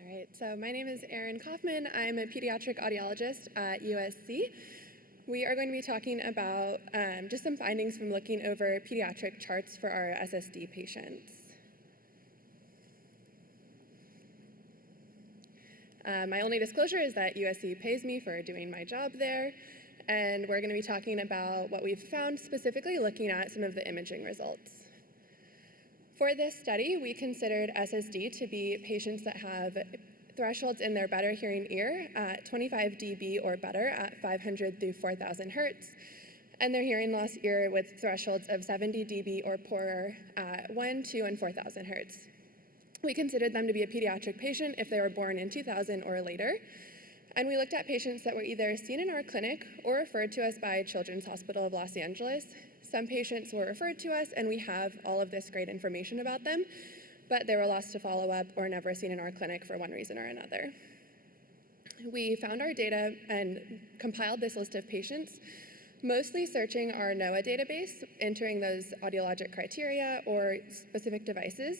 All right, so my name is Erin Kaufman. I'm a pediatric audiologist at USC. We are going to be talking about just some findings from looking over pediatric charts for our SSD patients. My only disclosure is that USC pays me for doing my job there, and we're going to be talking about what we've found, specifically looking at some of the imaging results. For this study, we considered SSD to be patients that have thresholds in their better hearing ear at 25 dB or better at 500 through 4,000 hertz, and their hearing loss ear with thresholds of 70 dB or poorer at 1, 2, and 4,000 hertz. We considered them to be a pediatric patient if they were born in 2000 or later, and we looked at patients that were either seen in our clinic or referred to us by Children's Hospital of Los Angeles. Some patients were referred to us, and we have all of this great information about them, but they were lost to follow-up or never seen in our clinic for one reason or another. We found our data and compiled this list of patients, mostly searching our NOAA database, entering those audiologic criteria or specific devices.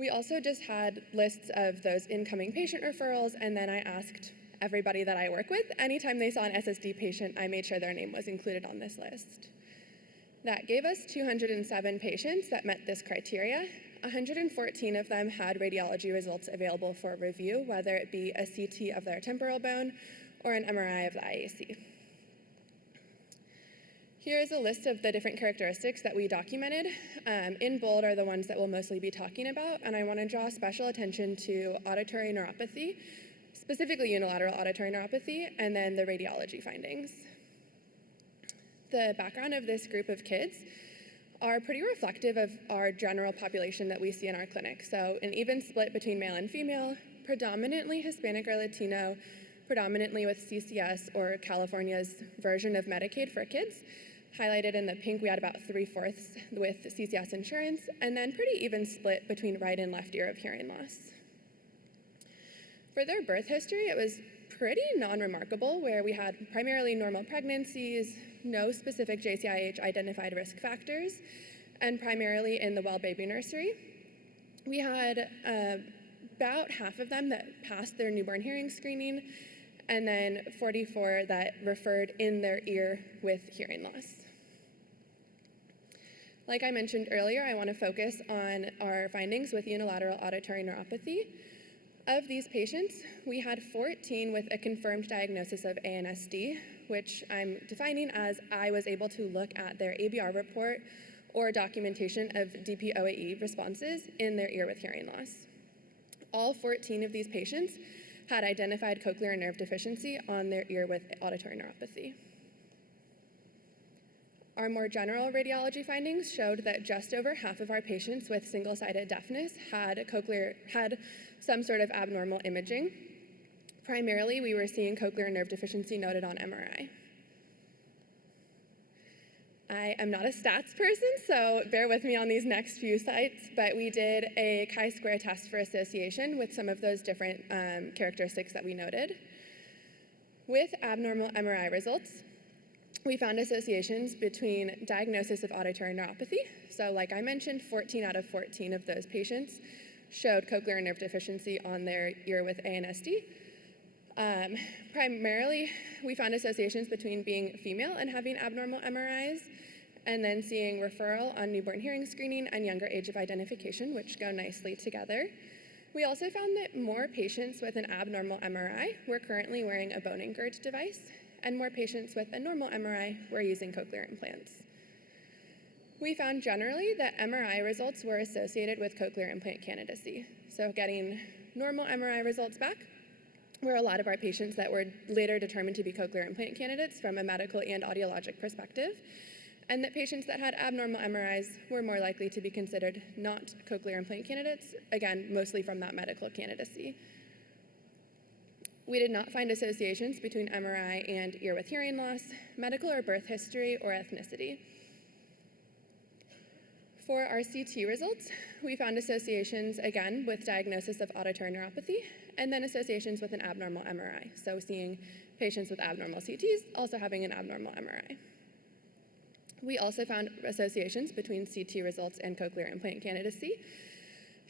We also just had lists of those incoming patient referrals, and then I asked everybody that I work with, anytime they saw an SSD patient, I made sure their name was included on this list. That gave us 207 patients that met this criteria. 114 of them had radiology results available for review, whether it be a CT of their temporal bone or an MRI of the IAC. Here is a list of the different characteristics that we documented. In bold are the ones that we'll mostly be talking about, and I want to draw special attention to auditory neuropathy, specifically unilateral auditory neuropathy, and then the radiology findings. The background of this group of kids are pretty reflective of our general population that we see in our clinic. So an even split between male and female, predominantly Hispanic or Latino, predominantly with CCS or California's version of Medicaid for kids. Highlighted in the pink, we had about 3/4 with CCS insurance, and then pretty even split between right and left ear of hearing loss. For their birth history, it was pretty non-remarkable, where we had primarily normal pregnancies, no specific JCIH identified risk factors, and primarily in the well baby nursery. We had about half of them that passed their newborn hearing screening, and then 44 that referred in their ear with hearing loss. Like I mentioned earlier, I want to focus on our findings with unilateral auditory neuropathy. Of these patients, we had 14 with a confirmed diagnosis of ANSD, which I'm defining as I was able to look at their ABR report or documentation of DPOAE responses in their ear with hearing loss. All 14 of these patients had identified cochlear nerve deficiency on their ear with auditory neuropathy. Our more general radiology findings showed that just over half of our patients with single-sided deafness had some sort of abnormal imaging. Primarily, we were seeing cochlear nerve deficiency noted on MRI. I am not a stats person, so bear with me on these next few sites, but we did a chi-square test for association with some of those different characteristics that we noted. With abnormal MRI results, we found associations between diagnosis of auditory neuropathy. So like I mentioned, 14 out of 14 of those patients showed cochlear nerve deficiency on their ear with ANSD. Primarily, we found associations between being female and having abnormal MRIs, and then seeing referral on newborn hearing screening and younger age of identification, which go nicely together. We also found that more patients with an abnormal MRI were currently wearing a bone anchored device, and more patients with a normal MRI were using cochlear implants. We found generally that MRI results were associated with cochlear implant candidacy. So getting normal MRI results back were a lot of our patients that were later determined to be cochlear implant candidates from a medical and audiologic perspective, and that patients that had abnormal MRIs were more likely to be considered not cochlear implant candidates, again, mostly from that medical candidacy. We did not find associations between MRI and ear with hearing loss, medical or birth history, or ethnicity. For our CT results, we found associations, again, with diagnosis of auditory neuropathy, and then associations with an abnormal MRI. So seeing patients with abnormal CTs also having an abnormal MRI. We also found associations between CT results and cochlear implant candidacy.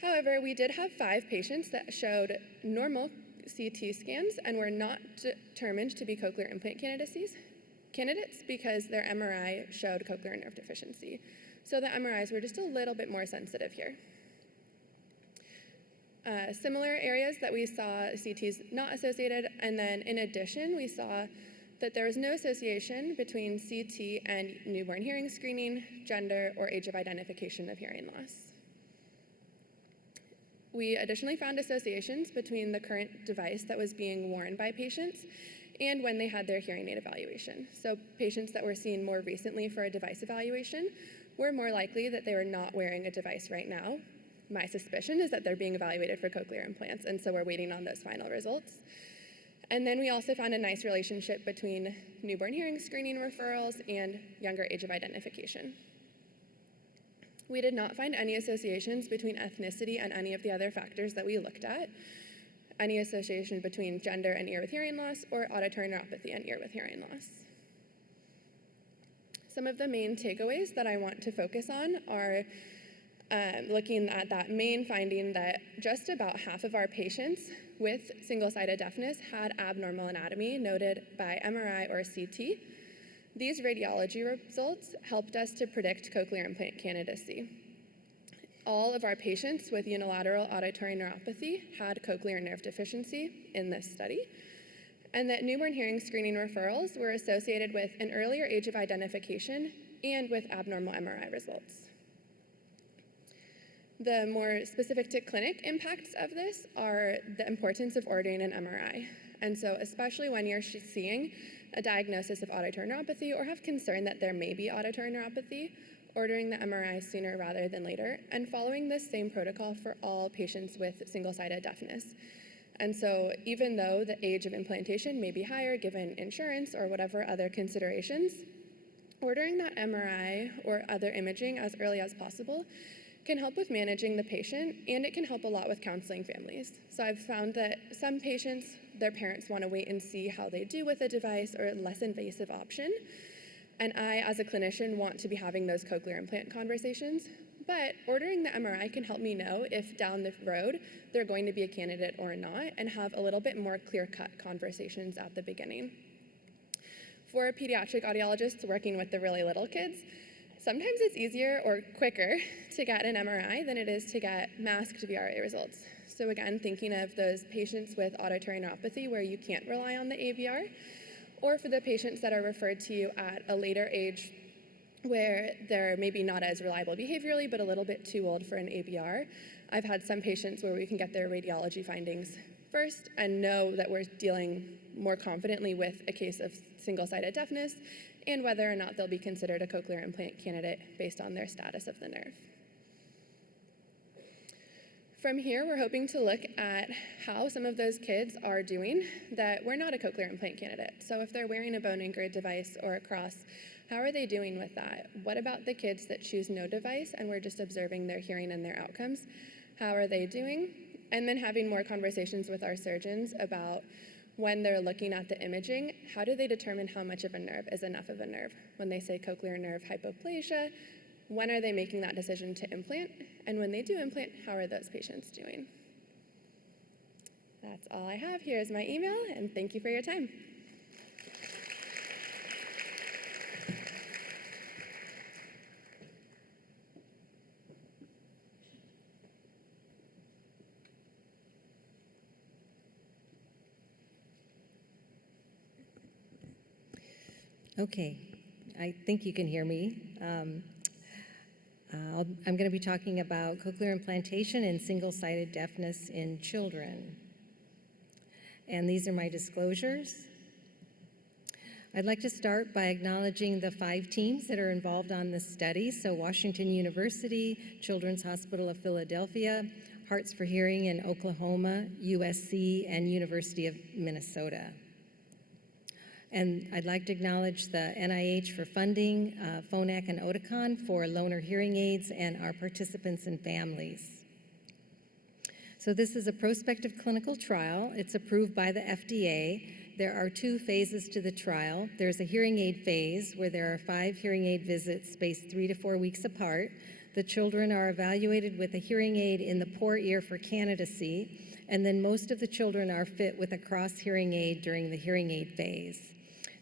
However, we did have 5 patients that showed normal CT scans and were not determined to be cochlear implant candidates because their MRI showed cochlear nerve deficiency. So the MRIs were just a little bit more sensitive here. Similar areas that we saw CTs not associated, and then in addition, we saw that there was no association between CT and newborn hearing screening, gender, or age of identification of hearing loss. We additionally found associations between the current device that was being worn by patients and when they had their hearing aid evaluation. So patients that were seen more recently for a device evaluation were more likely that they were not wearing a device right now. My suspicion is that they're being evaluated for cochlear implants, and so we're waiting on those final results. And then we also found a nice relationship between newborn hearing screening referrals and younger age of identification. We did not find any associations between ethnicity and any of the other factors that we looked at, any association between gender and ear with hearing loss, or auditory neuropathy and ear with hearing loss. Some of the main takeaways that I want to focus on are looking at that main finding that just about half of our patients with single-sided deafness had abnormal anatomy noted by MRI or CT. These radiology results helped us to predict cochlear implant candidacy. All of our patients with unilateral auditory neuropathy had cochlear nerve deficiency in this study, and that newborn hearing screening referrals were associated with an earlier age of identification and with abnormal MRI results. The more specific to clinic impacts of this are the importance of ordering an MRI. And so especially when you're seeing a diagnosis of auditory neuropathy or have concern that there may be auditory neuropathy, ordering the MRI sooner rather than later, and following this same protocol for all patients with single-sided deafness. And so even though the age of implantation may be higher given insurance or whatever other considerations, ordering that MRI or other imaging as early as possible can help with managing the patient, and it can help a lot with counseling families. So I've found that some patients, their parents want to wait and see how they do with a device or a less invasive option. And I, as a clinician, want to be having those cochlear implant conversations. But ordering the MRI can help me know if down the road they're going to be a candidate or not, and have a little bit more clear-cut conversations at the beginning. For pediatric audiologists working with the really little kids, sometimes it's easier or quicker to get an MRI than it is to get masked VRA results. So again, thinking of those patients with auditory neuropathy where you can't rely on the ABR, or for the patients that are referred to you at a later age where they're maybe not as reliable behaviorally, but a little bit too old for an ABR. I've had some patients where we can get their radiology findings first and know that we're dealing more confidently with a case of single-sided deafness and whether or not they'll be considered a cochlear implant candidate based on their status of the nerve. From here, we're hoping to look at how some of those kids are doing that were not a cochlear implant candidate. So if they're wearing a bone anchored device or a cross, how are they doing with that? What about the kids that choose no device and we're just observing their hearing and their outcomes? How are they doing? And then having more conversations with our surgeons about when they're looking at the imaging, how do they determine how much of a nerve is enough of a nerve? When they say cochlear nerve hypoplasia, when are they making that decision to implant? And when they do implant, how are those patients doing? That's all I have. Here's my email, and thank you for your time. Okay, I think you can hear me. I'm going to be talking about cochlear implantation and single-sided deafness in children. And these are my disclosures. I'd like to start by acknowledging the 5 teams that are involved on this study. So Washington University, Children's Hospital of Philadelphia, Hearts for Hearing in Oklahoma, USC, and University of Minnesota. And I'd like to acknowledge the NIH for funding, PHONAC and Oticon for loaner hearing aids, and our participants and families. So this is a prospective clinical trial. It's approved by the FDA. There are 2 phases to the trial. There's a hearing aid phase where there are 5 hearing aid visits spaced 3 to 4 weeks apart. The children are evaluated with a hearing aid in the poor ear for candidacy, and then most of the children are fit with a cross hearing aid during the hearing aid phase.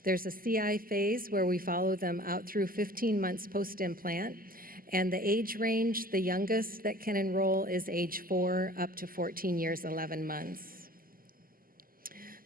There's a CI phase where we follow them out through 15 months post-implant, and the age range, the youngest that can enroll is age 4 up to 14 years, 11 months.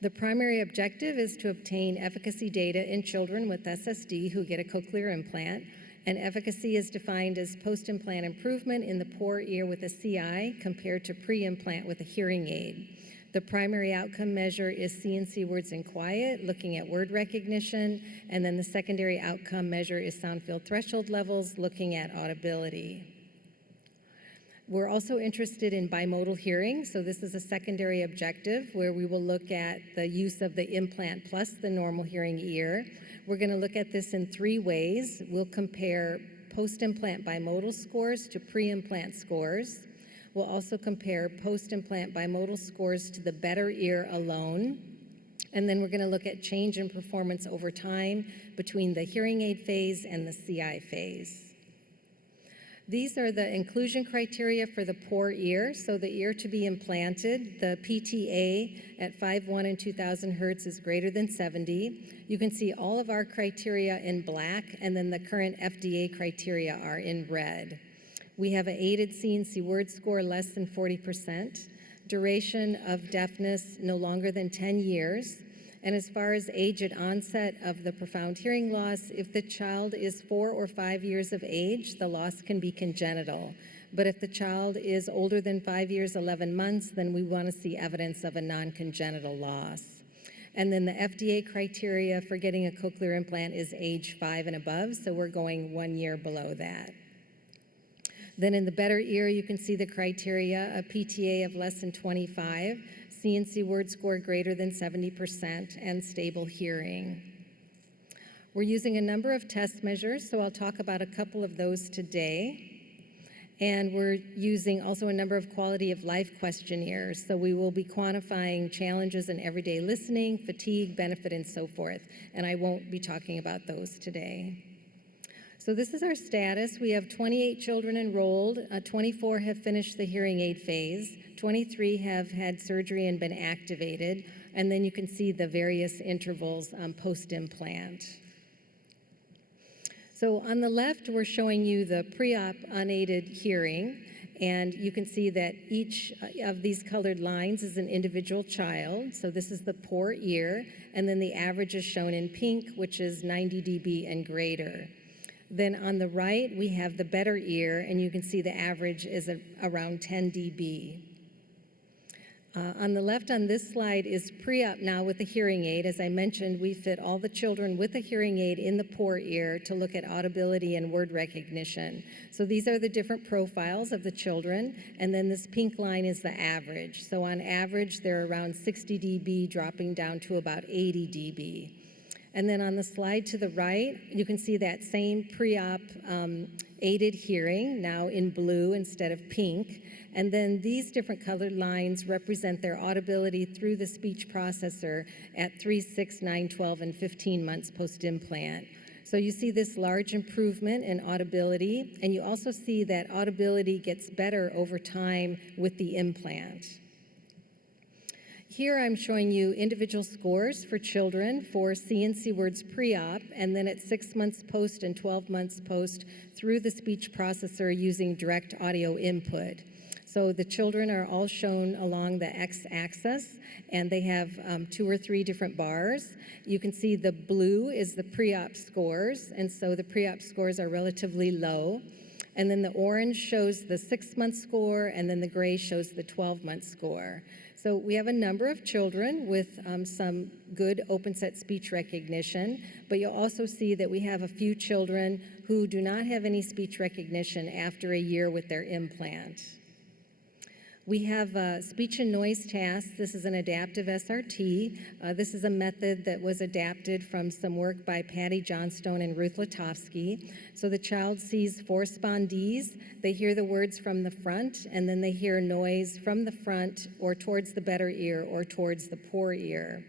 The primary objective is to obtain efficacy data in children with SSD who get a cochlear implant, and efficacy is defined as post-implant improvement in the poor ear with a CI compared to pre-implant with a hearing aid. The primary outcome measure is CNC words in quiet, looking at word recognition, and then the secondary outcome measure is sound field threshold levels, looking at audibility. We're also interested in bimodal hearing, so this is a secondary objective where we will look at the use of the implant plus the normal hearing ear. We're going to look at this in 3 ways. We'll compare post-implant bimodal scores to pre-implant scores. We'll also compare post-implant bimodal scores to the better ear alone. And then we're going to look at change in performance over time between the hearing aid phase and the CI phase. These are the inclusion criteria for the poor ear. So the ear to be implanted, the PTA at 5.1 and 2,000 hertz is greater than 70. You can see all of our criteria in black, and then the current FDA criteria are in red. We have an aided CNC word score less than 40%, duration of deafness no longer than 10 years, and as far as age at onset of the profound hearing loss, if the child is 4 or 5 years of age, the loss can be congenital. But if the child is older than 5 years, 11 months, then we want to see evidence of a non-congenital loss. And then the FDA criteria for getting a cochlear implant is age 5 and above, so we're going 1 year below that. Then in the better ear, you can see the criteria, a PTA of less than 25, CNC word score greater than 70%, and stable hearing. We're using a number of test measures, so I'll talk about a couple of those today. And we're using also a number of quality of life questionnaires, so we will be quantifying challenges in everyday listening, fatigue, benefit, and so forth. And I won't be talking about those today. So this is our status. We have 28 children enrolled. 24 have finished the hearing aid phase. 23 have had surgery and been activated. And then you can see the various intervals post-implant. So on the left, we're showing you the pre-op unaided hearing. And you can see that each of these colored lines is an individual child. So this is the poor ear. And then the average is shown in pink, which is 90 dB and greater. Then on the right, we have the better ear, and you can see the average is around 10 dB. On the left on this slide is pre-op now with a hearing aid. As I mentioned, we fit all the children with a hearing aid in the poor ear to look at audibility and word recognition. So these are the different profiles of the children, and then this pink line is the average. So on average, they're around 60 dB, dropping down to about 80 dB. And then on the slide to the right, you can see that same pre-op aided hearing, now in blue instead of pink. And then these different colored lines represent their audibility through the speech processor at 3, 6, 9, 12, and 15 months post-implant. So you see this large improvement in audibility, and you also see that audibility gets better over time with the implant. Here I'm showing you individual scores for children for CNC words pre-op, and then at 6 months post and 12 months post through the speech processor using direct audio input. So the children are all shown along the x-axis, and they have 2 or 3 different bars. You can see the blue is the pre-op scores, and so the pre-op scores are relatively low. And then the orange shows the 6-month score, and then the gray shows the 12-month score. So we have a number of children with some good open set speech recognition, but you'll also see that we have a few children who do not have any speech recognition after a year with their implant. We have a speech and noise task. This is an adaptive SRT. This is a method that was adapted from some work by Patty Johnstone and Ruth Latofsky. So the child sees 4 spondees. They hear the words from the front, and then they hear noise from the front or towards the better ear or towards the poor ear.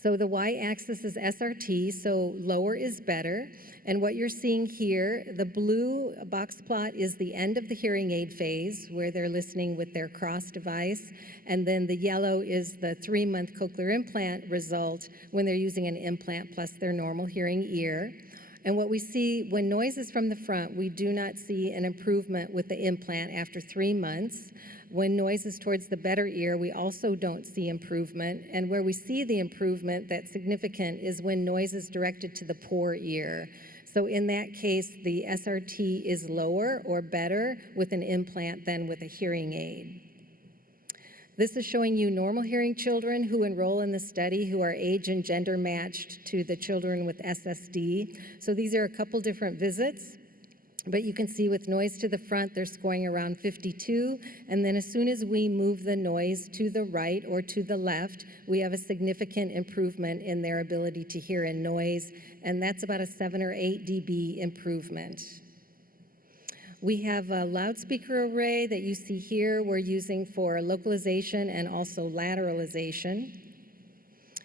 So the y-axis is SRT, so lower is better. And what you're seeing here, the blue box plot is the end of the hearing aid phase, where they're listening with their cross device. And then the yellow is the 3-month cochlear implant result when they're using an implant plus their normal hearing ear. And what we see when noise is from the front, we do not see an improvement with the implant after 3 months. When noise is towards the better ear, we also don't see improvement. And where we see the improvement that's significant is when noise is directed to the poor ear. So in that case, the SRT is lower or better with an implant than with a hearing aid. This is showing you normal hearing children who enroll in the study who are age and gender matched to the children with SSD. So these are a couple different visits. But you can see with noise to the front, they're scoring around 52. And then as soon as we move the noise to the right or to the left, we have a significant improvement in their ability to hear in noise. And that's about a 7 or 8 dB improvement. We have a loudspeaker array that you see here we're using for localization and also lateralization.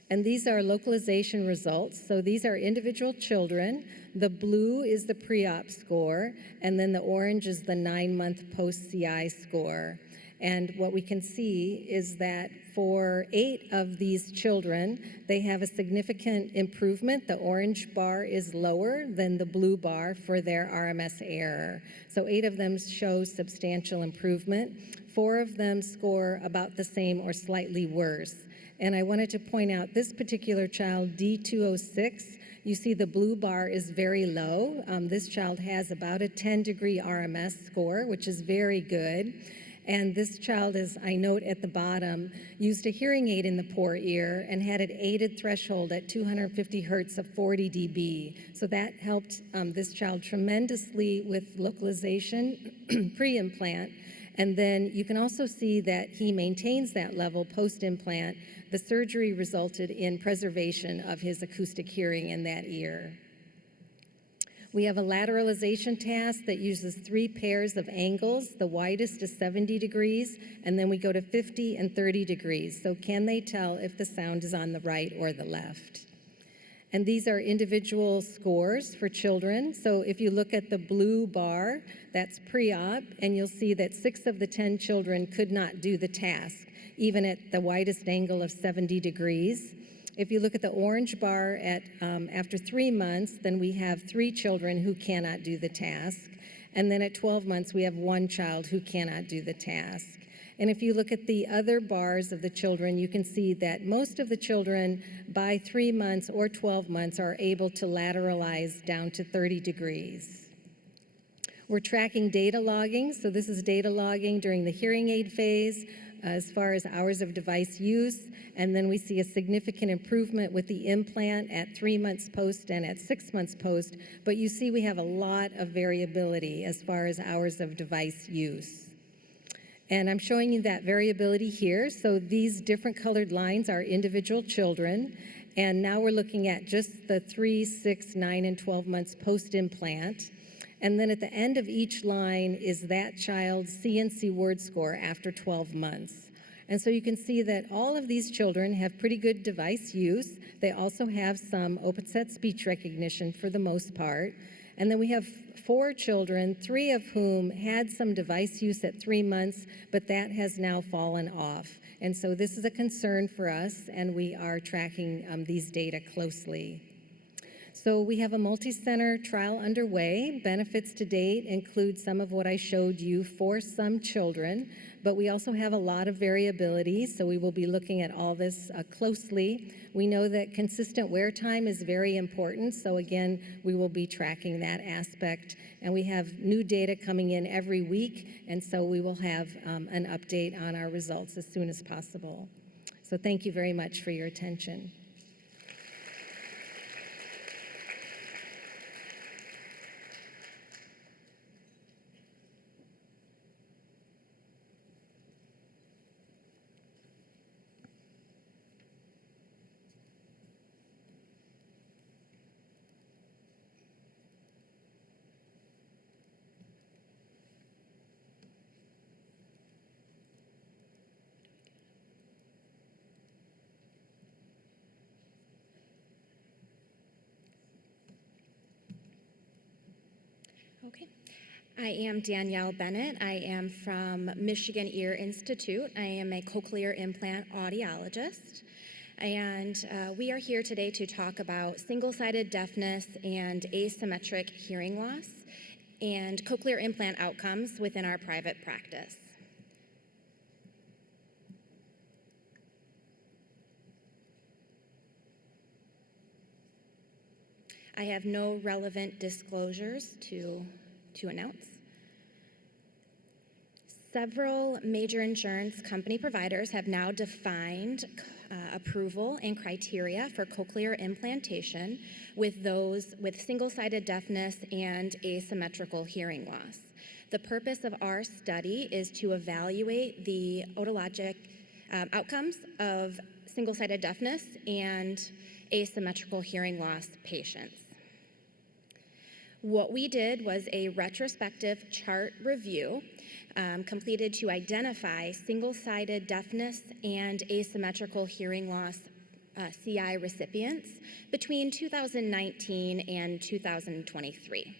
And these are localization results. So these are individual children. The blue is the pre-op score, and then the orange is the 9-month post-CI score. And what we can see is that for 8 of these children, they have a significant improvement. The orange bar is lower than the blue bar for their RMS error. So 8 of them show substantial improvement. 4 of them score about the same or slightly worse. And I wanted to point out this particular child, D206, you see the blue bar is very low. This child has about a 10-degree RMS score, which is very good. And this child, as I note at the bottom, used a hearing aid in the poor ear and had an aided threshold at 250 hertz of 40 dB. So that helped this child tremendously with localization pre-implant. And then you can also see that he maintains that level post-implant. The surgery resulted in preservation of his acoustic hearing in that ear. We have a lateralization task that uses 3 pairs of angles. The widest is 70 degrees, and then we go to 50 and 30 degrees. So can they tell if the sound is on the right or the left? And these are individual scores for children. So if you look at the blue bar, that's pre-op, and you'll see that 6 of the 10 children could not do the task, even at the widest angle of 70 degrees. If you look at the orange bar at after 3 months, then we have 3 children who cannot do the task. And then at 12 months, we have 1 child who cannot do the task. And if you look at the other bars of the children, you can see that most of the children by 3 months or 12 months are able to lateralize down to 30 degrees. We're tracking data logging. So this is data logging during the hearing aid phase as far as hours of device use. And then we see a significant improvement with the implant at 3 months post and at 6 months post. But you see we have a lot of variability as far as hours of device use. And I'm showing you that variability here. So these different colored lines are individual children. And now we're looking at just the 3, 6, 9, and 12 months post-implant. And then at the end of each line is that child's CNC word score after 12 months. And so you can see that all of these children have pretty good device use. They also have some open set speech recognition for the most part. And then we have 4 children, 3 of whom had some device use at 3 months, but that has now fallen off. And so this is a concern for us, and we are tracking these data closely. So we have a multi-center trial underway. Benefits to date include some of what I showed you for some children, but we also have a lot of variability, so we will be looking at all this closely. We know that consistent wear time is very important, so again, we will be tracking that aspect. And we have new data coming in every week, and so we will have an update on our results as soon as possible. So thank you very much for your attention. Okay. I am Danielle Bennett. I am from Michigan Ear Institute. I am a cochlear implant audiologist. And we are here today to talk about single-sided deafness and asymmetric hearing loss and cochlear implant outcomes within our private practice. I have no relevant disclosures to announce. Several major insurance company providers have now defined approval and criteria for cochlear implantation with those with single-sided deafness and asymmetrical hearing loss. The purpose of our study is to evaluate the otologic outcomes of single-sided deafness and asymmetrical hearing loss patients. What we did was a retrospective chart review completed to identify single-sided deafness and asymmetrical hearing loss CI recipients between 2019 and 2023.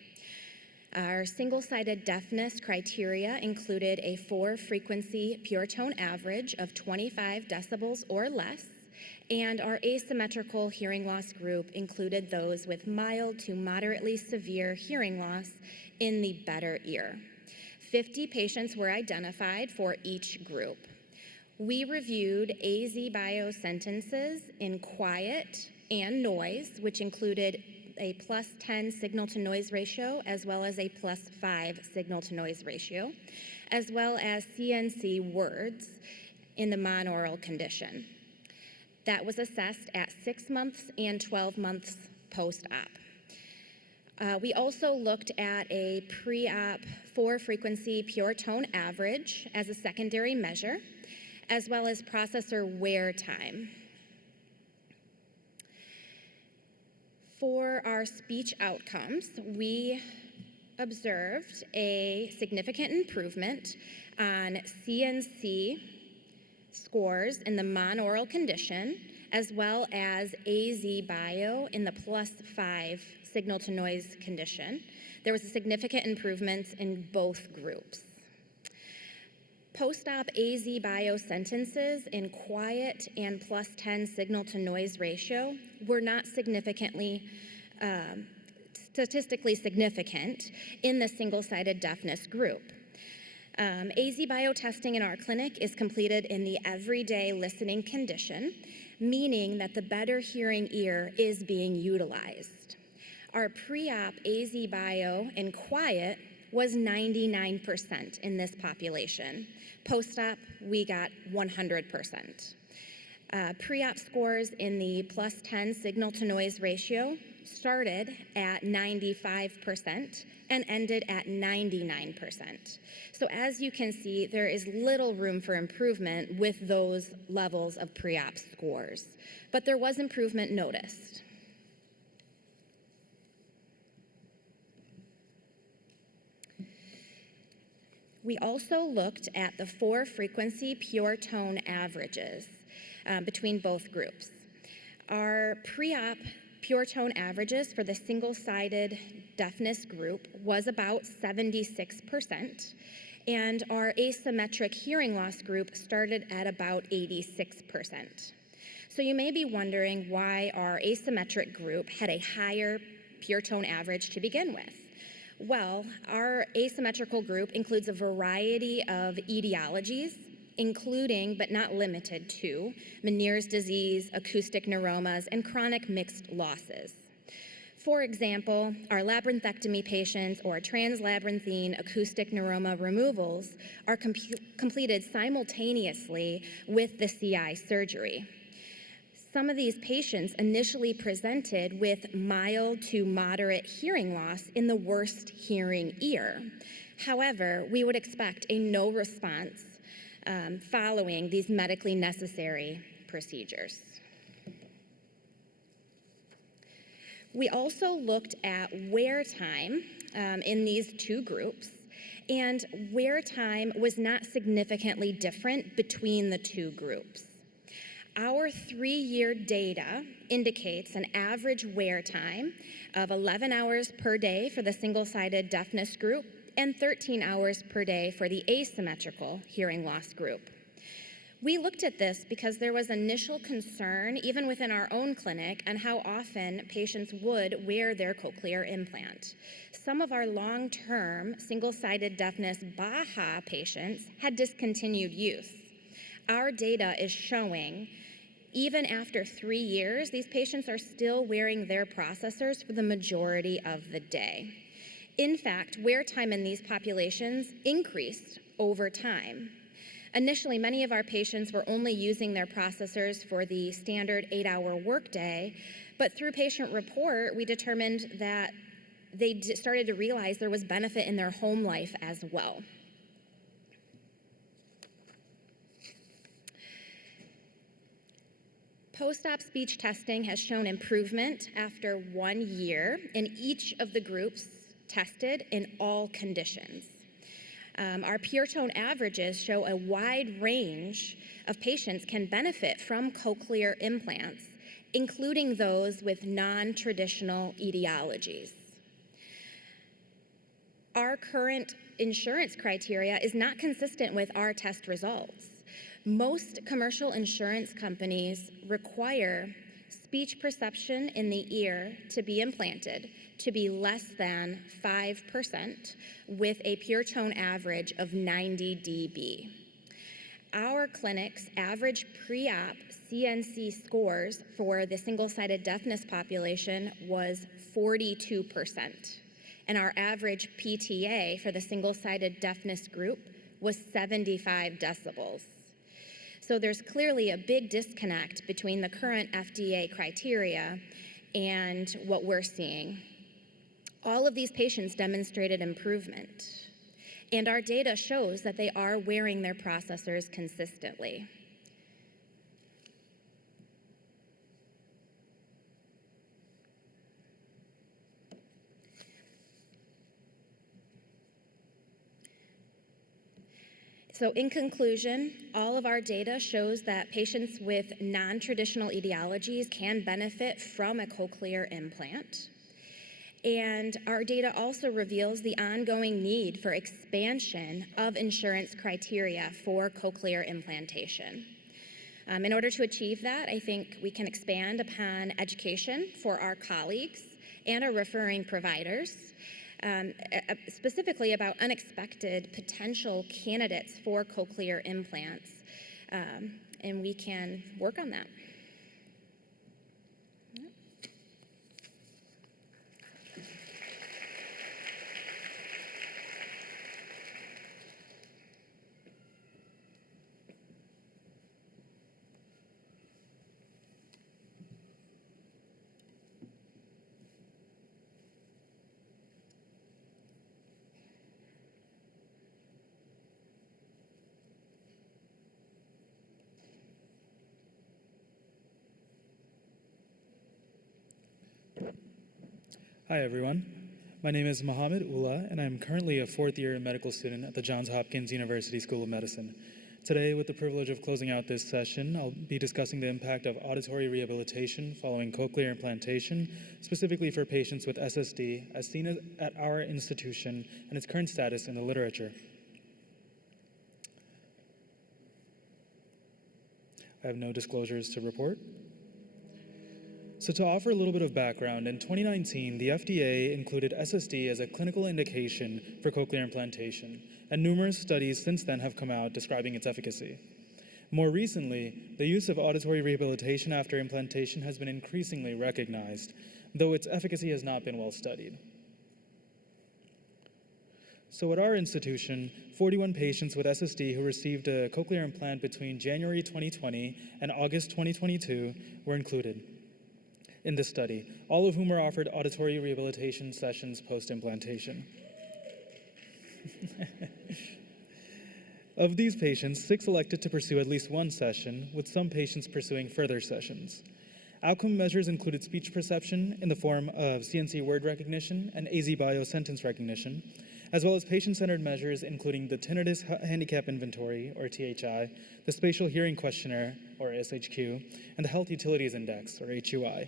Our single-sided deafness criteria included a 4-frequency pure tone average of 25 decibels or less, and our asymmetrical hearing loss group included those with mild to moderately severe hearing loss in the better ear. 50 patients were identified for each group. We reviewed AZ Bio sentences in quiet and noise, which included a +10 signal-to-noise ratio as well as a +5 signal-to-noise ratio, as well as CNC words in the monaural condition. That was assessed at 6 months and 12 months post-op. We also looked at a pre-op 4-frequency pure tone average as a secondary measure, as well as processor wear time. For our speech outcomes, we observed a significant improvement on CNC scores in the monaural condition, as well as AZ Bio in the +5 signal-to-noise condition. There was a significant improvement in both groups. Post-op AZ Bio sentences in quiet and +10 signal-to-noise ratio were not significantly statistically significant in the single-sided deafness group. AZ Bio testing in our clinic is completed in the everyday listening condition, meaning that the better hearing ear is being utilized. Our pre-op AZ Bio in quiet was 99% in this population. Post-op, we got 100%. Pre-op scores in the +10 signal-to-noise ratio started at 95% and ended at 99%. So as you can see, there is little room for improvement with those levels of pre-op scores, but there was improvement noticed. We also looked at the 4-frequency pure tone averages between both groups. Our pre-op pure tone averages for the single-sided deafness group was about 76%, and our asymmetric hearing loss group started at about 86%. So you may be wondering why our asymmetric group had a higher pure tone average to begin with. Well, our asymmetrical group includes a variety of etiologies, including but not limited to Meniere's disease, acoustic neuromas, and chronic mixed losses. For example, our labyrinthectomy patients or translabyrinthine acoustic neuroma removals are completed simultaneously with the CI surgery. Some of these patients initially presented with mild to moderate hearing loss in the worst hearing ear. However, we would expect a no response following these medically necessary procedures. We also looked at wear time in these two groups, and wear time was not significantly different between the two groups. Our 3-year data indicates an average wear time of 11 hours per day for the single-sided deafness group and 13 hours per day for the asymmetrical hearing loss group. We looked at this because there was initial concern, even within our own clinic, on how often patients would wear their cochlear implant. Some of our long-term single-sided deafness BAHA patients had discontinued use. Our data is showing even after 3 years, these patients are still wearing their processors for the majority of the day. In fact, wear time in these populations increased over time. Initially, many of our patients were only using their processors for the standard 8-hour workday, but through patient report, we determined that they started to realize there was benefit in their home life as well. Post-op speech testing has shown improvement after 1 year in each of the groups tested in all conditions. Our pure tone averages show a wide range of patients can benefit from cochlear implants, including those with non-traditional etiologies. Our current insurance criteria is not consistent with our test results. Most commercial insurance companies require speech perception in the ear to be implanted to be less than 5% with a pure tone average of 90 dB. Our clinic's average pre-op CNC scores for the single-sided deafness population was 42%, and our average PTA for the single-sided deafness group was 75 decibels. So there's clearly a big disconnect between the current FDA criteria and what we're seeing. All of these patients demonstrated improvement, and our data shows that they are wearing their processors consistently. So in conclusion, all of our data shows that patients with non-traditional etiologies can benefit from a cochlear implant. And our data also reveals the ongoing need for expansion of insurance criteria for cochlear implantation. In order to achieve that, I think we can expand upon education for our colleagues and our referring providers, specifically about unexpected potential candidates for cochlear implants, and we can work on that. Hi everyone, my name is Mohammed Ullah and I'm currently a 4th year medical student at the Johns Hopkins University School of Medicine. Today, with the privilege of closing out this session, I'll be discussing the impact of auditory rehabilitation following cochlear implantation, specifically for patients with SSD, as seen at our institution and its current status in the literature. I have no disclosures to report. So to offer a little bit of background, in 2019, the FDA included SSD as a clinical indication for cochlear implantation, and numerous studies since then have come out describing its efficacy. More recently, the use of auditory rehabilitation after implantation has been increasingly recognized, though its efficacy has not been well studied. So at our institution, 41 patients with SSD who received a cochlear implant between January 2020 and August 2022 were included in this study, all of whom were offered auditory rehabilitation sessions post-implantation. Of these patients, 6 elected to pursue at least one session, with some patients pursuing further sessions. Outcome measures included speech perception in the form of CNC word recognition and AZ Bio sentence recognition, as well as patient-centered measures including the Tinnitus Handicap Inventory, or THI, the Spatial Hearing Questionnaire, or SHQ, and the Health Utilities Index, or HUI.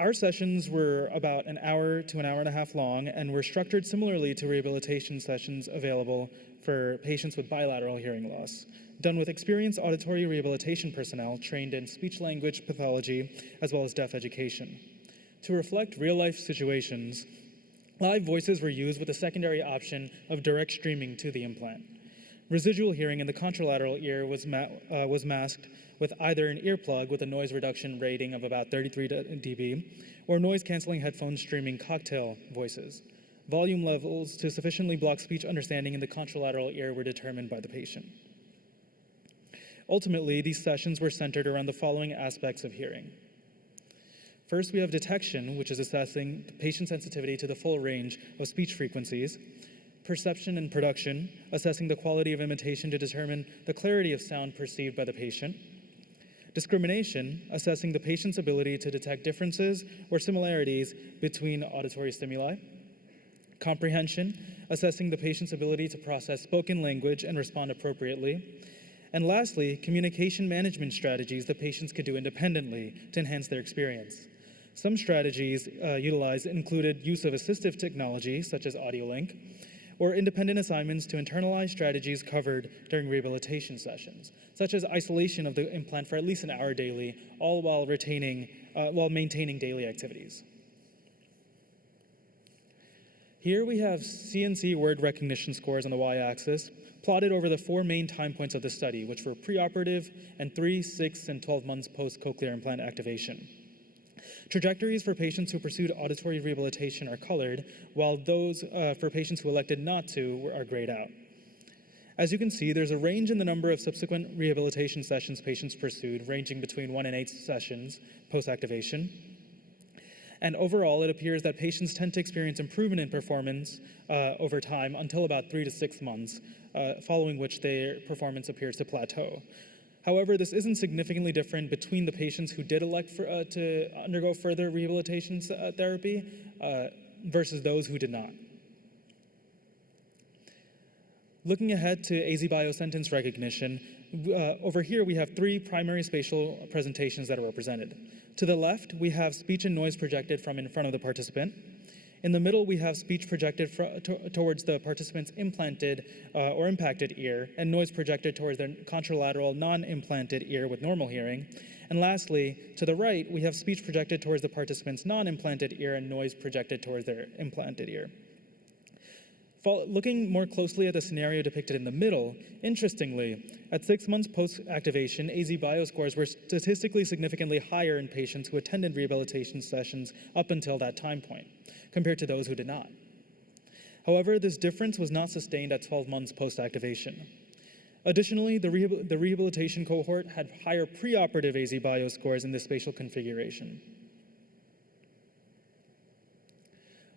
Our sessions were about an hour to an hour and a half long and were structured similarly to rehabilitation sessions available for patients with bilateral hearing loss, done with experienced auditory rehabilitation personnel trained in speech-language pathology as well as deaf education. To reflect real-life situations, live voices were used with a secondary option of direct streaming to the implant. Residual hearing in the contralateral ear was masked with either an earplug with a noise reduction rating of about 33 dB or noise-canceling headphones streaming cocktail voices. Volume levels to sufficiently block speech understanding in the contralateral ear were determined by the patient. Ultimately, these sessions were centered around the following aspects of hearing. First, we have detection, which is assessing the patient sensitivity to the full range of speech frequencies. Perception and production, assessing the quality of imitation to determine the clarity of sound perceived by the patient. Discrimination, assessing the patient's ability to detect differences or similarities between auditory stimuli. Comprehension, assessing the patient's ability to process spoken language and respond appropriately. And lastly, communication management strategies that patients could do independently to enhance their experience. Some strategies utilized included use of assistive technology, such as AudioLink, or independent assignments to internalize strategies covered during rehabilitation sessions, such as isolation of the implant for at least an hour daily, all while maintaining daily activities. Here we have CNC word recognition scores on the y-axis, plotted over the 4 main time points of the study, which were preoperative and 3, 6, and 12 months post-cochlear implant activation. Trajectories for patients who pursued auditory rehabilitation are colored, while those for patients who elected not to are grayed out. As you can see, there's a range in the number of subsequent rehabilitation sessions patients pursued, ranging between 1 and 8 sessions post-activation. And overall, it appears that patients tend to experience improvement in performance over time until about 3 to 6 months, following which their performance appears to plateau. However, this isn't significantly different between the patients who did elect to undergo further rehabilitation therapy versus those who did not. Looking ahead to AZ biosentence recognition, over here we have 3 primary spatial presentations that are represented. To the left, we have speech and noise projected from in front of the participant. In the middle, we have speech projected towards the participant's implanted or impacted ear, and noise projected towards their contralateral non-implanted ear with normal hearing. And lastly, to the right, we have speech projected towards the participant's non-implanted ear and noise projected towards their implanted ear. Looking more closely at the scenario depicted in the middle, interestingly, at 6 months post-activation, AZ bio scores were statistically significantly higher in patients who attended rehabilitation sessions up until that time point, compared to those who did not. However, this difference was not sustained at 12 months post-activation. Additionally, the rehabilitation cohort had higher preoperative AZ bio scores in this spatial configuration.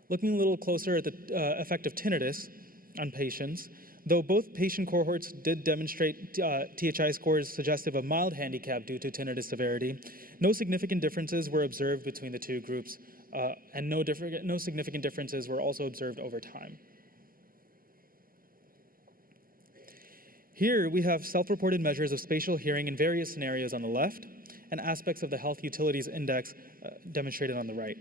Looking a little closer at the effect of tinnitus on patients, though both patient cohorts did demonstrate THI scores suggestive of mild handicap due to tinnitus severity, no significant differences were observed between the 2 groups, and no significant differences were also observed over time. Here we have self-reported measures of spatial hearing in various scenarios on the left, and aspects of the Health Utilities Index demonstrated on the right.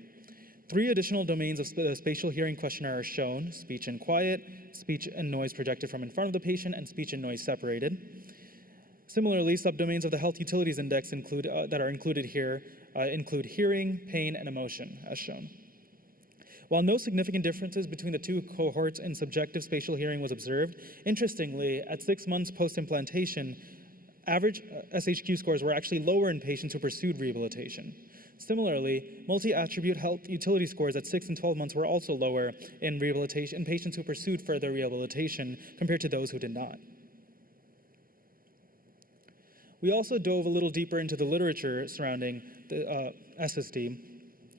3 additional domains of the spatial hearing questionnaire are shown: speech and quiet, speech and noise projected from in front of the patient, and speech and noise separated. Similarly, subdomains of the Health Utilities Index that are included here include hearing, pain, and emotion, as shown. While no significant differences between the 2 cohorts in subjective spatial hearing was observed, interestingly, at 6 months post-implantation, average SHQ scores were actually lower in patients who pursued rehabilitation. Similarly, multi-attribute health utility scores at 6 and 12 months were also lower in patients who pursued further rehabilitation compared to those who did not. We also dove a little deeper into the literature surrounding the SSD,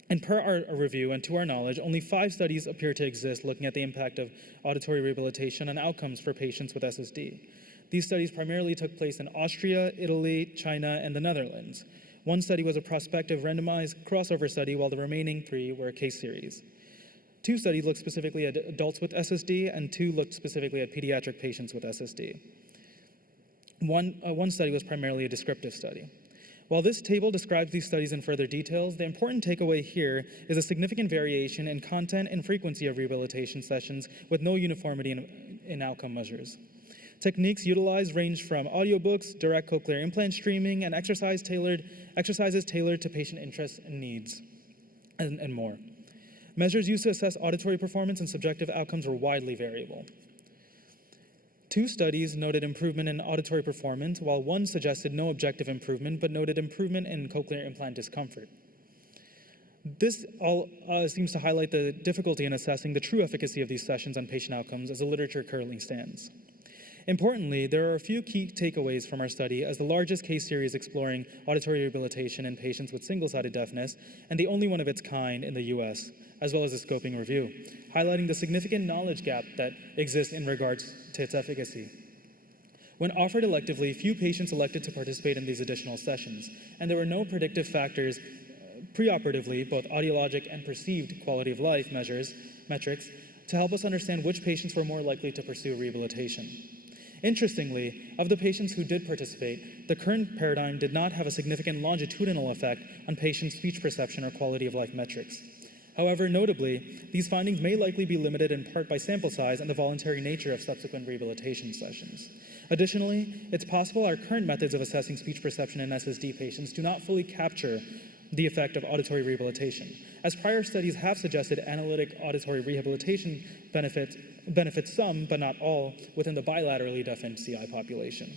and per our review and to our knowledge, only 5 studies appear to exist looking at the impact of auditory rehabilitation and outcomes for patients with SSD. These studies primarily took place in Austria, Italy, China, and the Netherlands, One study was a prospective randomized crossover study, while the remaining 3 were a case series. 2 studies looked specifically at adults with SSD, and 2 looked specifically at pediatric patients with SSD. One study was primarily a descriptive study. While this table describes these studies in further details, the important takeaway here is a significant variation in content and frequency of rehabilitation sessions with no uniformity in outcome measures. Techniques utilized range from audiobooks, direct cochlear implant streaming, and exercises tailored to patient interests and needs, and more. Measures used to assess auditory performance and subjective outcomes were widely variable. 2 studies noted improvement in auditory performance, while one suggested no objective improvement, but noted improvement in cochlear implant discomfort. This all seems to highlight the difficulty in assessing the true efficacy of these sessions on patient outcomes as the literature currently stands. Importantly, there are a few key takeaways from our study as the largest case series exploring auditory rehabilitation in patients with single-sided deafness and the only one of its kind in the US, as well as a scoping review, highlighting the significant knowledge gap that exists in regards to its efficacy. When offered electively, few patients elected to participate in these additional sessions, and there were no predictive factors preoperatively, both audiologic and perceived quality of life metrics, to help us understand which patients were more likely to pursue rehabilitation. Interestingly, of the patients who did participate, the current paradigm did not have a significant longitudinal effect on patients' speech perception or quality of life metrics. However, notably, these findings may likely be limited in part by sample size and the voluntary nature of subsequent rehabilitation sessions. Additionally, it's possible our current methods of assessing speech perception in SSD patients do not fully capture the effect of auditory rehabilitation, as prior studies have suggested analytic auditory rehabilitation benefits some, but not all, within the bilaterally deafened CI population.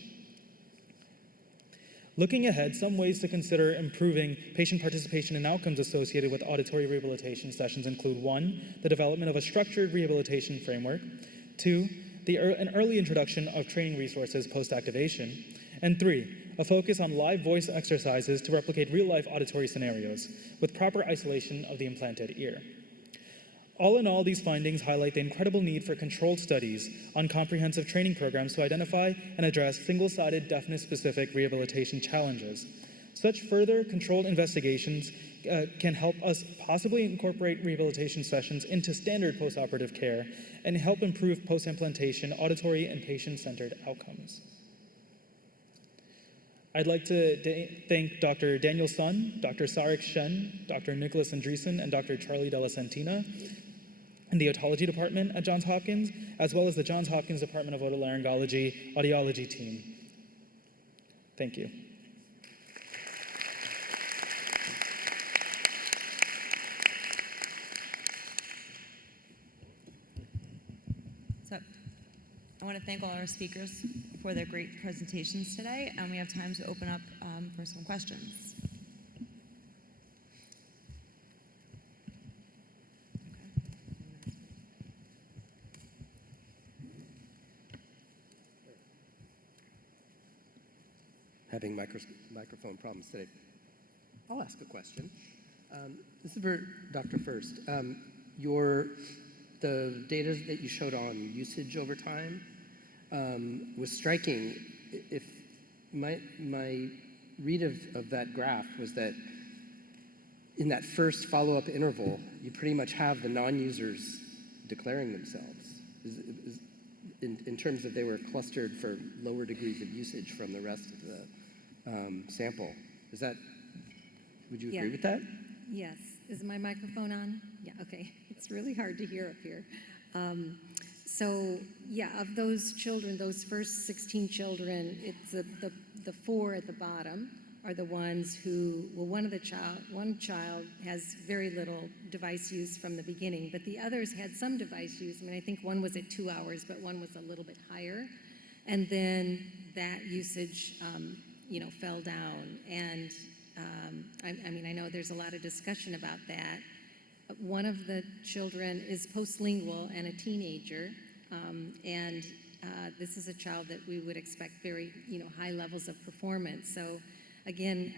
Looking ahead, some ways to consider improving patient participation in outcomes associated with auditory rehabilitation sessions include 1, the development of a structured rehabilitation framework, 2, an early introduction of training resources post-activation, and 3, a focus on live voice exercises to replicate real-life auditory scenarios with proper isolation of the implanted ear. All in all, these findings highlight the incredible need for controlled studies on comprehensive training programs to identify and address single-sided deafness-specific rehabilitation challenges. Such further controlled investigations can help us possibly incorporate rehabilitation sessions into standard postoperative care and help improve post-implantation auditory and patient-centered outcomes. I'd like to thank Dr. Daniel Sun, Dr. Sarek Shen, Dr. Nicholas Andreessen, and Dr. Charlie Della Santina in the otology department at Johns Hopkins, as well as the Johns Hopkins Department of Otolaryngology audiology team. Thank you. So I want to thank all our speakers for their great presentations today, and we have time to open up for some questions. Having microphone problems today. I'll ask a question. This is for Dr. First. The data that you showed on usage over time was striking. If my read of that graph was that in that first follow-up interval, you pretty much have the non-users declaring themselves in terms of they were clustered for lower degrees of usage from the rest of the sample. Would you agree with that? Yes. Is my microphone on? Yeah, okay. It's really hard to hear up here. So, yeah, of those children, those first 16 children, it's the 4 at the bottom are the ones who, well, one child has very little device use from the beginning, but the others had some device use. I mean, I think one was at 2 hours, but one was a little bit higher. And then that usage, fell down. And I know there's a lot of discussion about that. One of the children is postlingual and a teenager, and this is a child that we would expect very, high levels of performance. So again,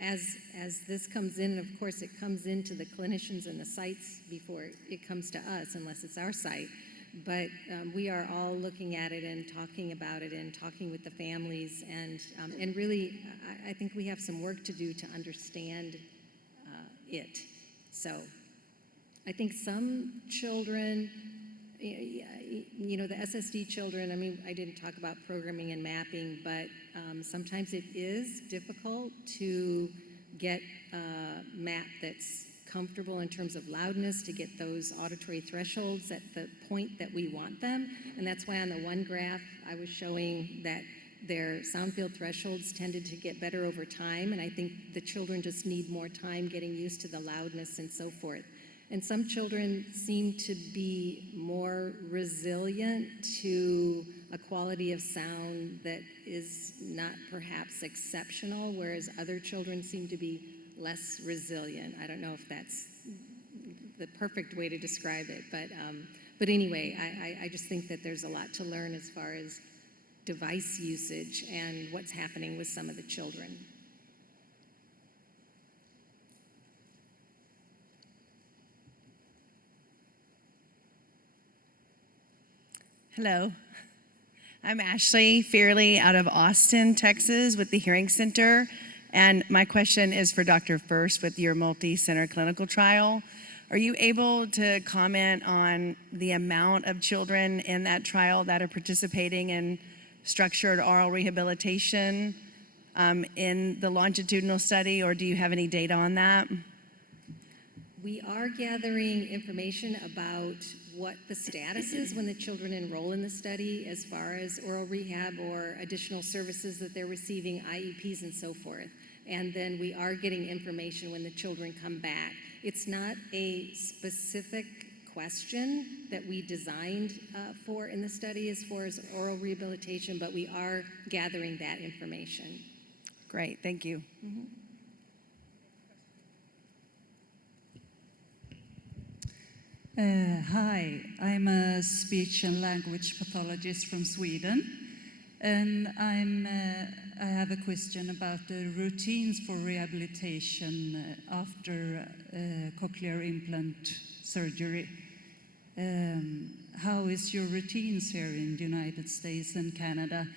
as this comes in, and of course it comes into the clinicians and the sites before it comes to us, unless it's our site. but we are all looking at it and talking about it and talking with the families, and really, I think we have some work to do to understand it. So I think some children, you know, the SSD children, I mean, I didn't talk about programming and mapping, but sometimes it is difficult to get a map that's comfortable in terms of loudness, to get those auditory thresholds at the point that we want them. And that's why on the one graph I was showing that their sound field thresholds tended to get better over time, and I think the children just need more time getting used to the loudness and so forth. And some children seem to be more resilient to a quality of sound that is not perhaps exceptional, whereas other children seem to be less resilient. I don't know if that's the perfect way to describe it, but anyway, I just think that there's a lot to learn as far as device usage and what's happening with some of the children. Hello, I'm Ashley Fairley out of Austin, Texas with the Hearing Center. And my question is for Dr. First with your multi-center clinical trial. Are you able to comment on the amount of children in that trial that are participating in structured oral rehabilitation in the longitudinal study, or do you have any data on that? We are gathering information about what the status is when the children enroll in the study as far as oral rehab or additional services that they're receiving, IEPs and so forth. And then we are getting information when the children come back. It's not a specific question that we designed for in the study as far as oral rehabilitation, but we are gathering that information. Great, thank you. Mm-hmm. Hi, I'm a speech and language pathologist from Sweden, and I have a question about the routines for rehabilitation after cochlear implant surgery. How is your routines here in the United States and Canada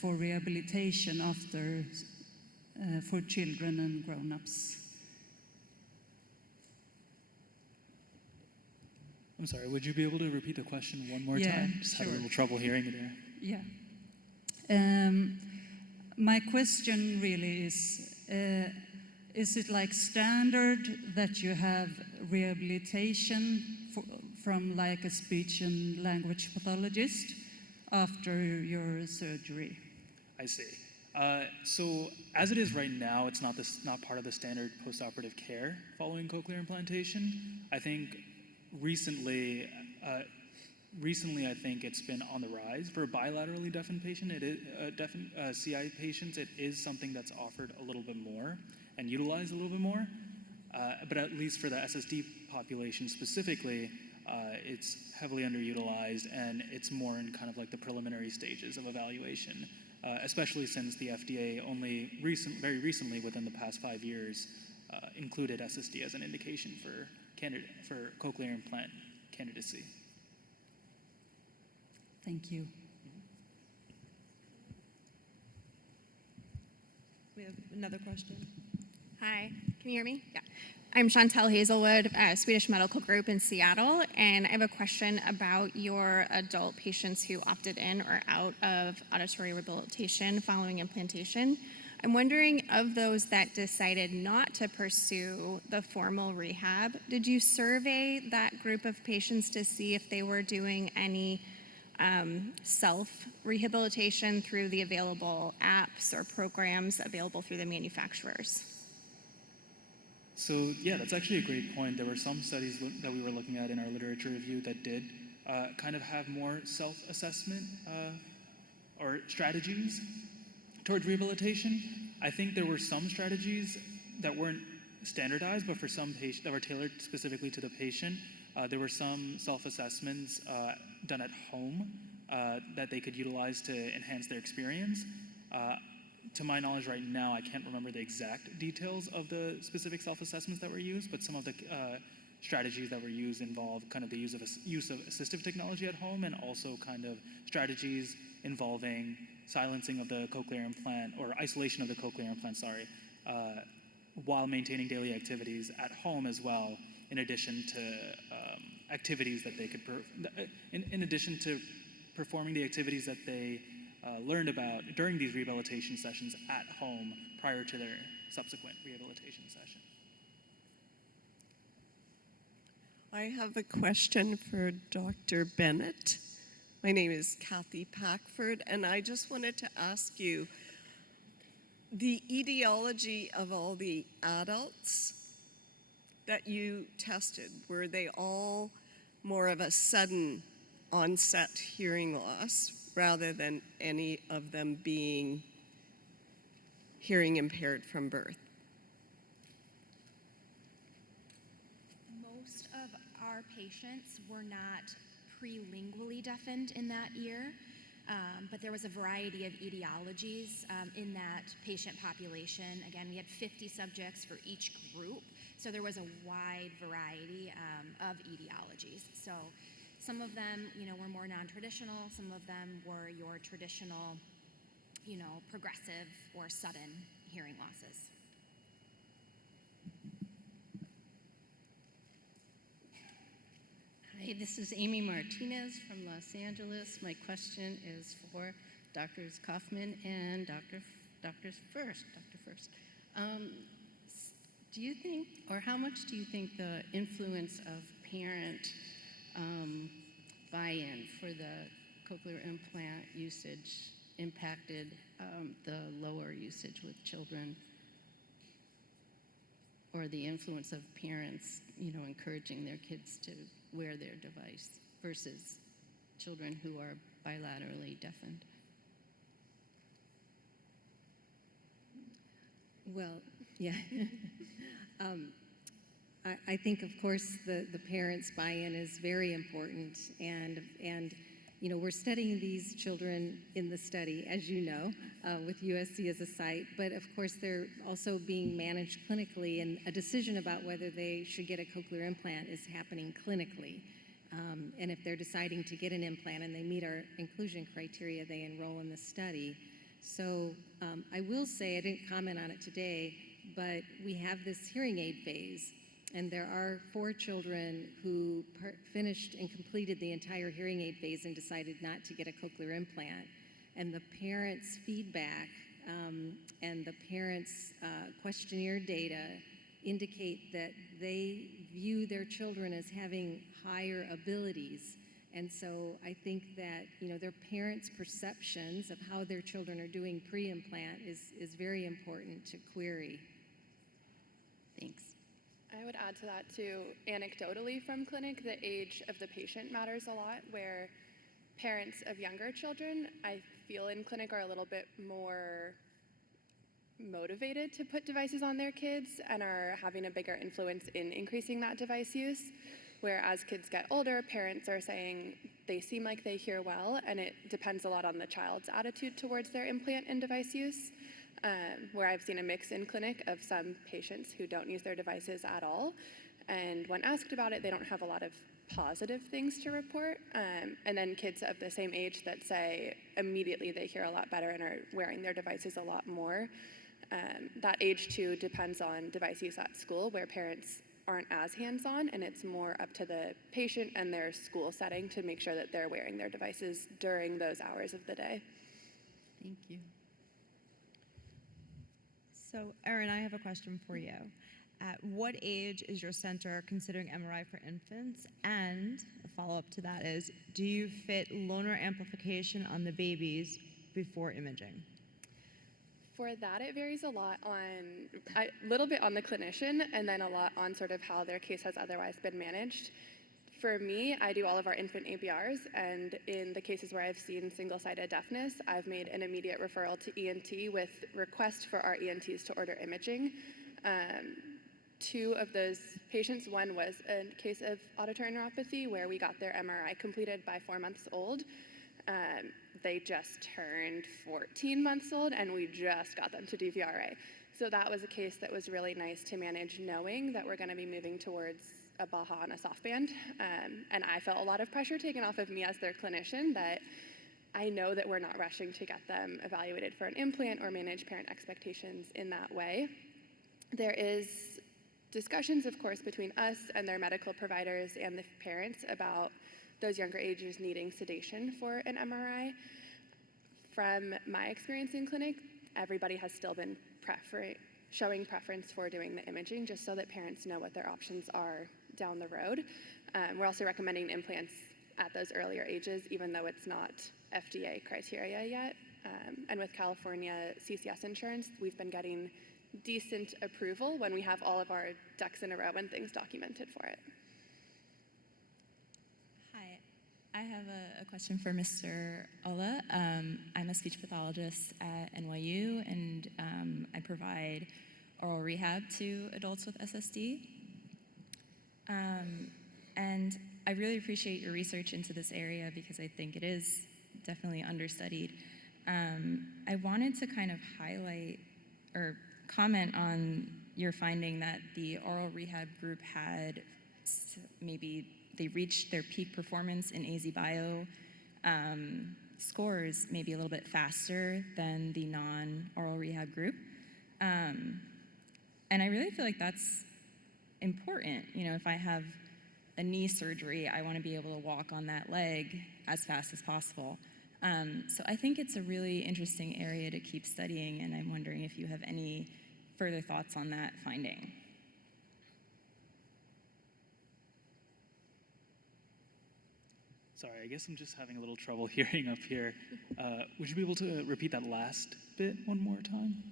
for rehabilitation after for children and grown-ups? I'm sorry, would you be able to repeat the question one more Yeah, time? Just had a sure. little trouble hearing it there. Yeah. My question really is it like standard that you have rehabilitation from like a speech and language pathologist after your surgery? I see. So as it is right now, it's not part of the standard postoperative care following cochlear implantation. I think recently I think it's been on the rise for a bilaterally deafened patient. It is CI patients. It is something that's offered a little bit more and utilized a little bit more. But at least for the SSD population specifically, it's heavily underutilized, and it's more in kind of like the preliminary stages of evaluation. Especially since the FDA only very recently, within the past 5 years, included SSD as an indication for cochlear implant candidacy. Thank you. We have another question. Hi, can you hear me? Yeah. I'm Chantel Hazelwood, Swedish Medical Group in Seattle, and I have a question about your adult patients who opted in or out of auditory rehabilitation following implantation. I'm wondering, of those that decided not to pursue the formal rehab, did you survey that group of patients to see if they were doing any self-rehabilitation through the available apps or programs available through the manufacturers? So yeah, that's actually a great point. There were some studies that we were looking at in our literature review that did kind of have more self-assessment or strategies towards rehabilitation. I think there were some strategies that weren't standardized, but for some patients that were tailored specifically to the patient. There were some self-assessments done at home that they could utilize to enhance their experience. To my knowledge right now, I can't remember the exact details of the specific self-assessments that were used, but some of the strategies that were used involve kind of the use of assistive technology at home, and also kind of strategies involving silencing of the cochlear implant, or isolation of the cochlear implant, while maintaining daily activities at home as well, in addition to activities that they could, in addition to performing the activities that they learned about during these rehabilitation sessions at home prior to their subsequent rehabilitation session. I have a question for Dr. Bennett. My name is Kathy Packford, and I just wanted to ask you, the etiology of all the adults that you tested, were they all more of a sudden onset hearing loss rather than any of them being hearing impaired from birth? Most of our patients were not prelingually deafened in that year, but there was a variety of etiologies in that patient population. Again, we had 50 subjects for each group, so there was a wide variety of etiologies. So some of them, were more non-traditional. Some of them were your traditional, progressive or sudden hearing losses. Hi, this is Amy Martinez from Los Angeles. My question is for Drs. Kaufman and Dr. First. Do you think, or how much do you think the influence of parent buy-in for the cochlear implant usage impacted the lower usage with children, or the influence of parents, encouraging their kids to wear their device versus children who are bilaterally deafened? Well, yeah. I think, of course, the parents' buy-in is very important, and we're studying these children in the study, as you know, with USC as a site, but of course they're also being managed clinically, and a decision about whether they should get a cochlear implant is happening clinically. And if they're deciding to get an implant and they meet our inclusion criteria, they enroll in the study. So I will say, I didn't comment on it today, but we have this hearing aid phase, and there are 4 children who finished and completed the entire hearing aid phase and decided not to get a cochlear implant. And the parents' feedback and the parents' questionnaire data indicate that they view their children as having higher abilities. And so I think that, their parents' perceptions of how their children are doing pre-implant is very important to query. Thanks. I would add to that too, anecdotally from clinic, the age of the patient matters a lot, where parents of younger children, I feel in clinic, are a little bit more motivated to put devices on their kids and are having a bigger influence in increasing that device use. Whereas kids get older, parents are saying they seem like they hear well, and it depends a lot on the child's attitude towards their implant and device use. Where I've seen a mix in clinic of some patients who don't use their devices at all, and when asked about it, they don't have a lot of positive things to report. And then kids of the same age that say immediately they hear a lot better and are wearing their devices a lot more. That age too depends on device use at school, where parents aren't as hands-on, and it's more up to the patient and their school setting to make sure that they're wearing their devices during those hours of the day. Thank you. So, Erin, I have a question for you. At what age is your center considering MRI for infants? And a follow-up to that is, do you fit lonar amplification on the babies before imaging? For that, it varies a lot on, a little bit on the clinician, and then a lot on sort of how their case has otherwise been managed. For me, I do all of our infant ABRs, and in the cases where I've seen single-sided deafness, I've made an immediate referral to ENT with request for our ENTs to order imaging. 2 of those patients, one was a case of auditory neuropathy where we got their MRI completed by 4 months old. They just turned 14 months old, and we just got them to DVRA. So that was a case that was really nice to manage, knowing that we're going to be moving towards a BAHA on a softband. And I felt a lot of pressure taken off of me as their clinician that I know that we're not rushing to get them evaluated for an implant or manage parent expectations in that way. There is discussions, of course, between us and their medical providers and the parents about those younger ages needing sedation for an MRI. From my experience in clinic, everybody has still been showing preference for doing the imaging just so that parents know what their options are down the road. We're also recommending implants at those earlier ages, even though it's not FDA criteria yet. And with California CCS insurance, we've been getting decent approval when we have all of our ducks in a row and things documented for it. Hi, I have a question for Mr. Ola. I'm a speech pathologist at NYU, and I provide oral rehab to adults with SSD. And I really appreciate your research into this area because I think it is definitely understudied. I wanted to kind of highlight or comment on your finding that the oral rehab group had maybe they reached their peak performance in AZ Bio scores maybe a little bit faster than the non-oral rehab group. And I really feel like that's important. You know, if I have a knee surgery, I want to be able to walk on that leg as fast as possible. So I think it's a really interesting area to keep studying, and I'm wondering if you have any further thoughts on that finding. Sorry, I guess I'm just having a little trouble hearing up here. Would you be able to repeat that last bit one more time?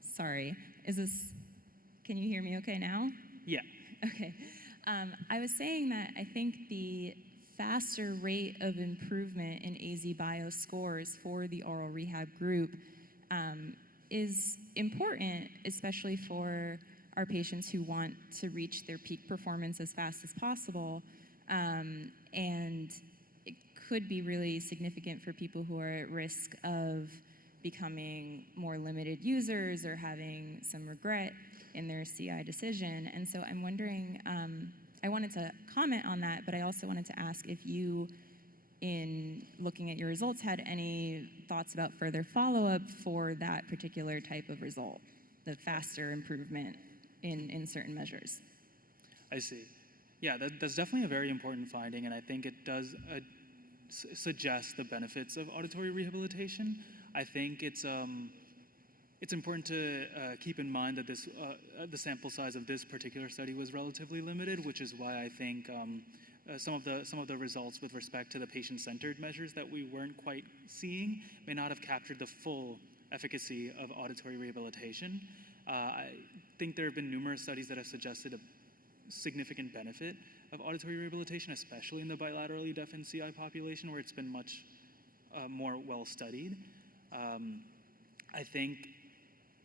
Sorry, can you hear me okay now? Yeah. Okay. I was saying that I think the faster rate of improvement in AZ Bio scores for the oral rehab group is important, especially for our patients who want to reach their peak performance as fast as possible. And it could be really significant for people who are at risk of becoming more limited users or having some regret in their CI decision. And so I'm wondering, I wanted to comment on that, but I also wanted to ask if you, in looking at your results, had any thoughts about further follow-up for that particular type of result, the faster improvement in certain measures. I see. Yeah, that's definitely a very important finding, and I think it does suggest the benefits of auditory rehabilitation. I think it's important to keep in mind that the sample size of this particular study was relatively limited, which is why I think some of the results with respect to the patient-centered measures that we weren't quite seeing may not have captured the full efficacy of auditory rehabilitation. I think there have been numerous studies that have suggested a significant benefit of auditory rehabilitation, especially in the bilaterally deaf and CI population, where it's been much more well studied. I think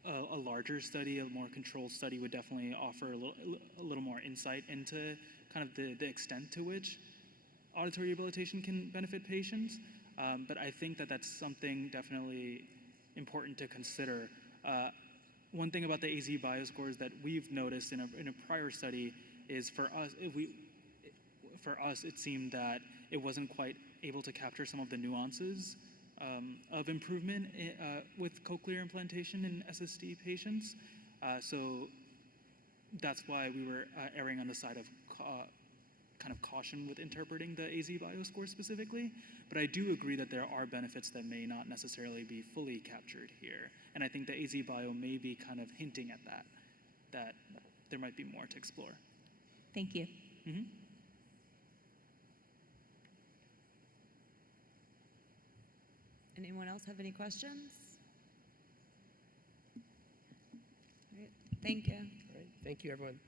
a larger study, a more controlled study, would definitely offer a little more insight into kind of the extent to which auditory rehabilitation can benefit patients. But I think that that's something definitely important to consider. One thing about the AZ Bio scores that we've noticed in a prior study is for us, it seemed that it wasn't quite able to capture some of the nuances of improvement with cochlear implantation in SSD patients. So that's why we were erring on the side of kind of caution with interpreting the AZ Bio score specifically. But I do agree that there are benefits that may not necessarily be fully captured here. And I think the AZ Bio may be kind of hinting at that there might be more to explore. Thank you. Mm-hmm. Anyone else have any questions? All right, thank you. All right, thank you, everyone.